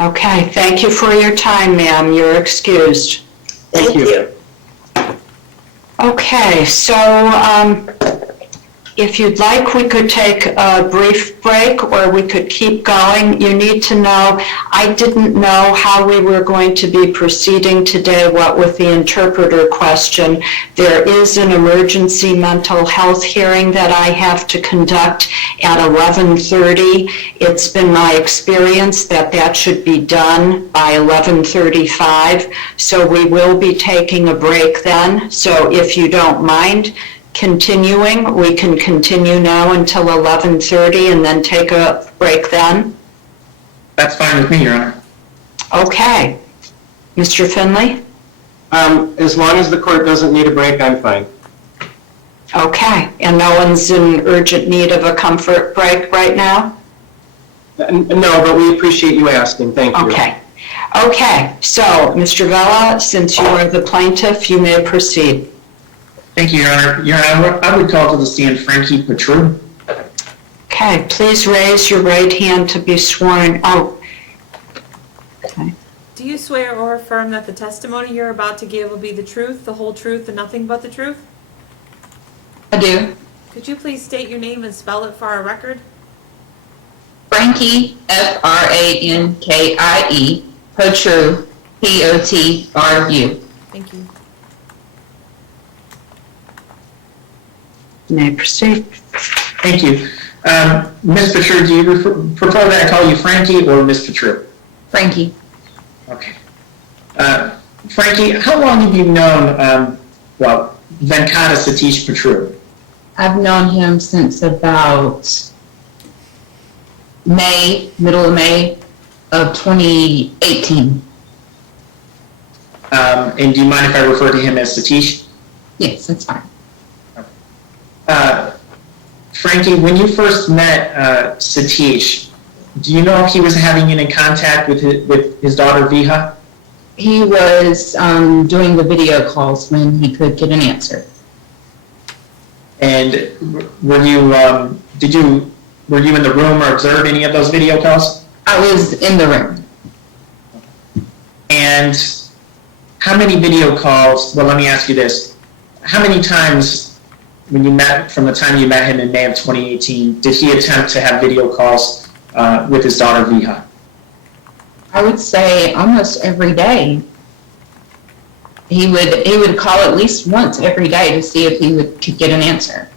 Okay, thank you for your time, ma'am. You're excused. Thank you. Okay, so if you'd like, we could take a brief break or we could keep going. You need to know, I didn't know how we were going to be proceeding today, what with the interpreter question. There is an emergency mental health hearing that I have to conduct at 11:30. It's been my experience that that should be done by 11:35. So we will be taking a break then. So if you don't mind, continuing, we can continue now until 11:30 and then take a break then. That's fine with me, Your Honor. Okay. Mr. Finley? As long as the court doesn't need a break, I'm fine. Okay. And no one's in urgent need of a comfort break right now? No, but we appreciate you asking. Thank you. Okay. Okay. So, Mr. Vella, since you are the plaintiff, you may proceed. Thank you, Your Honor. Your Honor, I would call to the stand Frankie Potru. Okay. Please raise your right hand to be sworn. Oh. Okay. Do you swear or affirm that the testimony you're about to give will be the truth, the whole truth, and nothing but the truth? I do. Could you please state your name and spell it for our record? Frankie, Frankie, Potru, Potru. Thank you. You may proceed. Thank you. Ms. Potru, do you prefer that I call you Frankie or Ms. Potru? Frankie. Okay. Frankie, how long have you known, Venkata Satish Potru? I've known him since about middle of May of 2018. And do you mind if I refer to him as Satish? Yes, that's fine. Frankie, when you first met Satish, do you know if he was having any contact with his daughter Viha? He was doing the video calls when he could get an answer. And were you in the room or observe any of those video calls? I was in the room. And how many video calls, well, let me ask you this. How many times when you met, from the time you met him in May of 2018, did he attempt to have video calls with his daughter Viha? I would say almost every day. He would call at least once every day to see if he could get an answer.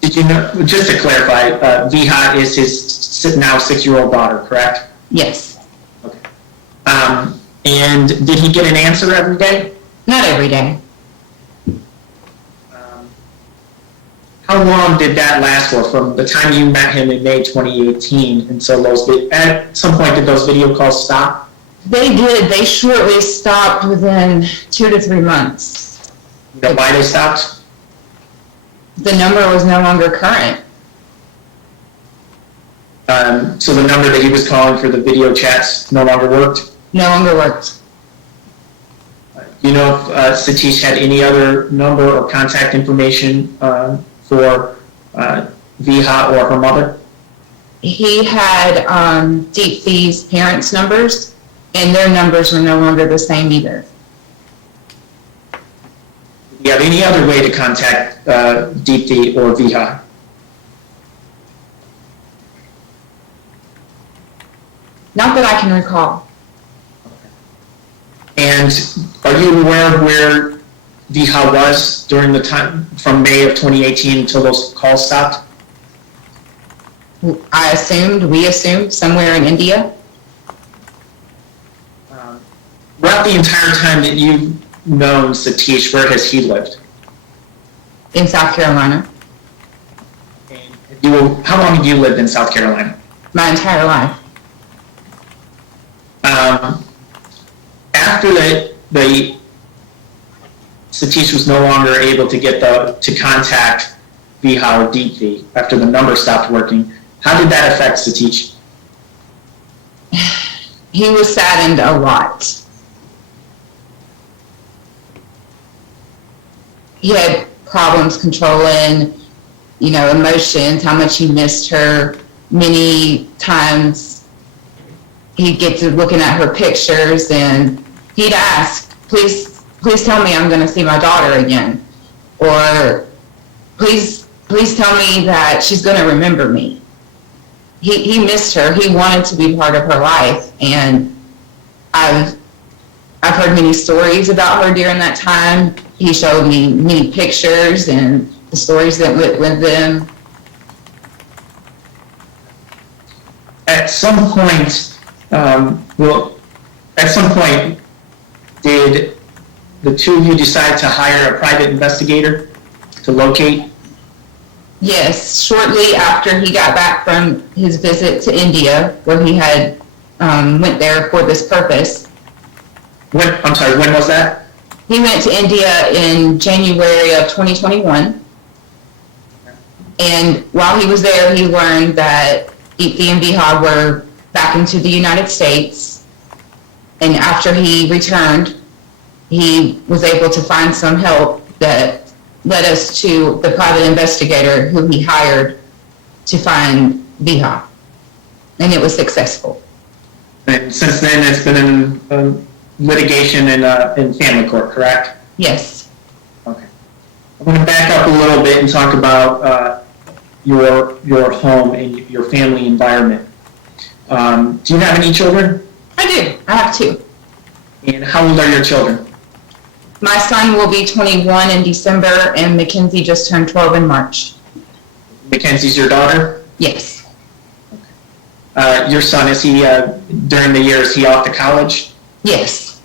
Did you know, just to clarify, Viha is his now 6-year-old daughter, correct? Yes. Okay. And did he get an answer every day? Not every day. How long did that last for, from the time you met him in May 2018 until at some point did those video calls stop? They did. They shortly stopped within 2 to 3 months. You know why they stopped? The number was no longer current. So the number that he was calling for the video chats no longer worked? No longer worked. You know if Satish had any other number or contact information for Viha or her mother? He had Deepthi's parents' numbers, and their numbers were no longer the same either. Do you have any other way to contact Deepthi or Viha? Not that I can recall. And are you aware of where Viha was during the time from May of 2018 until those calls stopped? We assumed somewhere in India. Throughout the entire time that you've known Satish, where has he lived? In South Carolina. And how long have you lived in South Carolina? My entire life. After the Satish was no longer able to get to contact Viha or Deepthi after the number stopped working, how did that affect Satish? He was saddened a lot. He had problems controlling, emotions, how much he missed her. Many times he'd get to looking at her pictures, and he'd ask, please tell me I'm going to see my daughter again. Or please tell me that she's going to remember me. He missed her. He wanted to be part of her life. And I've heard many stories about her during that time. He showed me many pictures and the stories that went with them. At some point, did the two of you decide to hire a private investigator to locate? Yes, shortly after he got back from his visit to India, where he had went there for this purpose. When was that? He went to India in January of 2021. And while he was there, he learned that Deepthi and Viha were back into the United States. And after he returned, he was able to find some help that led us to the private investigator who he hired to find Viha. And it was successful. And since then, it's been in litigation in family court, correct? Yes. Okay. I'm going to back up a little bit and talk about your home and your family environment. Do you have any children? I do. I have two. And how old are your children? My son will be 21 in December, and Mackenzie just turned 12 in March. Mackenzie's your daughter? Yes. Your son, is he, during the year, is he off to college? Yes.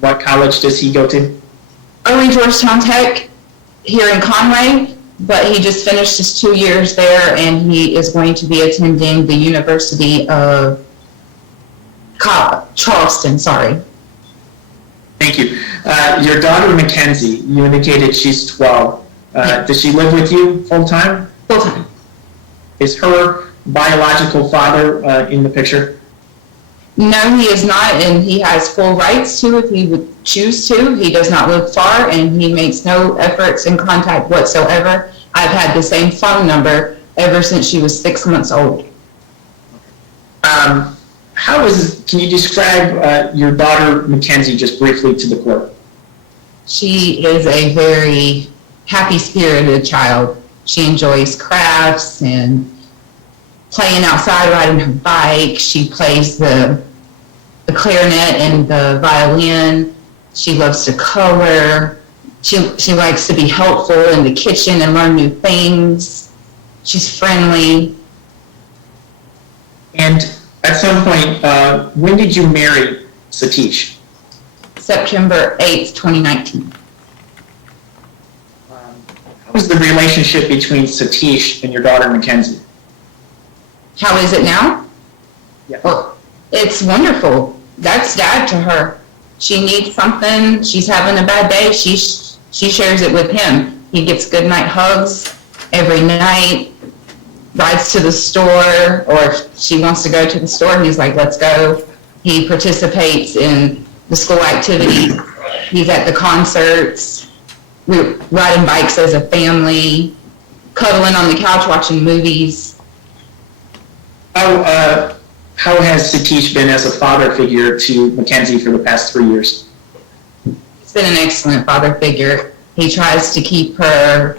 What college does he go to? Early Georgetown Tech here in Conway, but he just finished his 2 years there, and he is going to be attending the University of Charleston, sorry. Thank you. Your daughter, Mackenzie, you indicated she's 12. Does she live with you full-time? Full-time. Is her biological father in the picture? No, he is not, and he has full rights to if he would choose to. He does not live far, and he makes no efforts in contact whatsoever. I've had the same phone number ever since she was 6 months old. Can you describe your daughter, Mackenzie, just briefly to the court? She is a very happy-spirited child. She enjoys crafts and playing outside, riding her bike. She plays the clarinet and the violin. She loves to color. She likes to be helpful in the kitchen and learn new things. She's friendly. And at some point, when did you marry Satish? September 8th, 2019. How was the relationship between Satish and your daughter, Mackenzie? How is it now? Yeah. Well, it's wonderful. That's Dad to her. She needs something, she's having a bad day, she shares it with him. He gets goodnight hugs every night, rides to the store, or if she wants to go to the store, he's like, let's go. He participates in the school activities. He's at the concerts. We're riding bikes as a family, cuddling on the couch watching movies. How has Satish been as a father figure to Mackenzie for the past 3 years? He's been an excellent father figure. He tries to keep her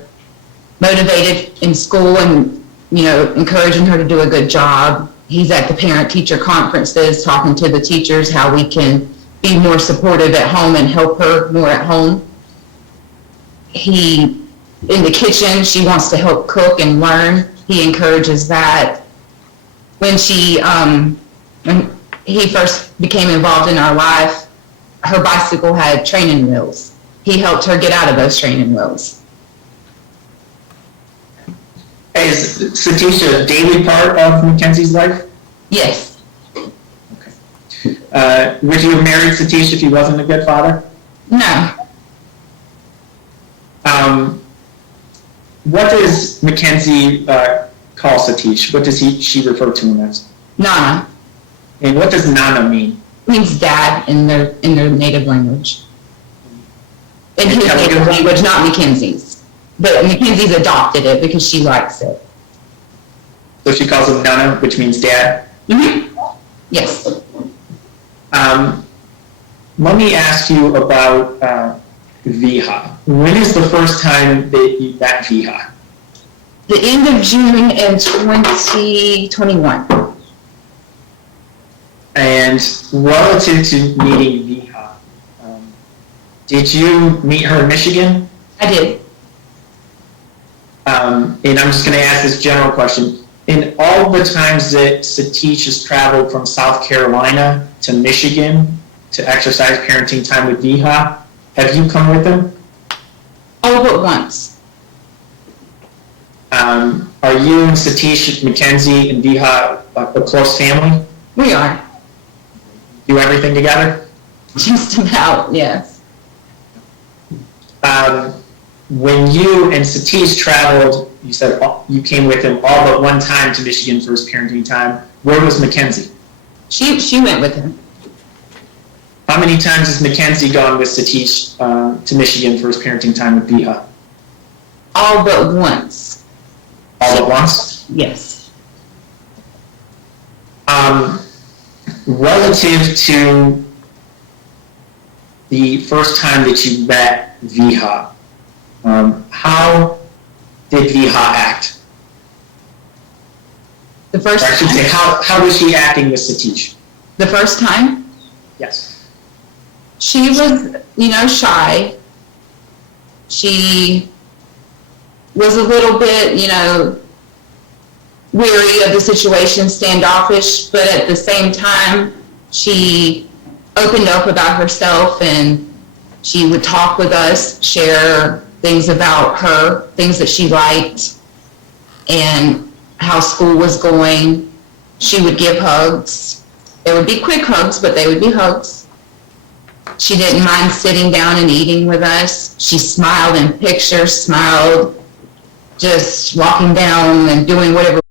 motivated in school and, encouraging her to do a good job. He's at the parent-teacher conferences talking to the teachers how we can be more supportive at home and help her more at home. In the kitchen, she wants to help cook and learn. He encourages that. When he first became involved in our life, her bicycle had training wheels. He helped her get out of those training wheels. Is Satish a daily part of Mackenzie's life? Yes. Okay. Would you have married Satish if he wasn't a good father? No. What does Mackenzie call Satish? What does she refer to him as? Nana. And what does Nana mean? Means dad in their native language. In his native language, not Mackenzie's. But Mackenzie's adopted it because she likes it. So she calls him Nana, which means dad? Mm-hmm. Yes. Let me ask you about Viha. When is the first time that you met Viha? The end of June in 2021. And relative to meeting Viha, did you meet her in Michigan? I did. And I'm just going to ask this general question. In all the times that Satish has traveled from South Carolina to Michigan to exercise parenting time with Viha, have you come with him? All but once. Are you and Satish, Mackenzie, and Viha a close family? We are. Do everything together? Just about, yes. When you and Satish traveled, you said you came with him all but one time to Michigan for his parenting time. Where was Mackenzie? She went with him. How many times has Mackenzie gone with Satish to Michigan for his parenting time with Viha? All but once. All at once? Yes. Relative to the first time that you met Viha, how did Viha act? The first Or I should time? say, how was she acting with Satish? The first time? Yes. She was, shy. She was a little bit, weary of the situation, standoffish, but at the same time, she opened up about herself and she would talk with us, share things about her, things that she liked, and how school was going. She would give hugs. They would be quick hugs, but they would be hugs. She didn't mind sitting down and eating with us. She smiled in pictures, smiled just walking down and doing whatever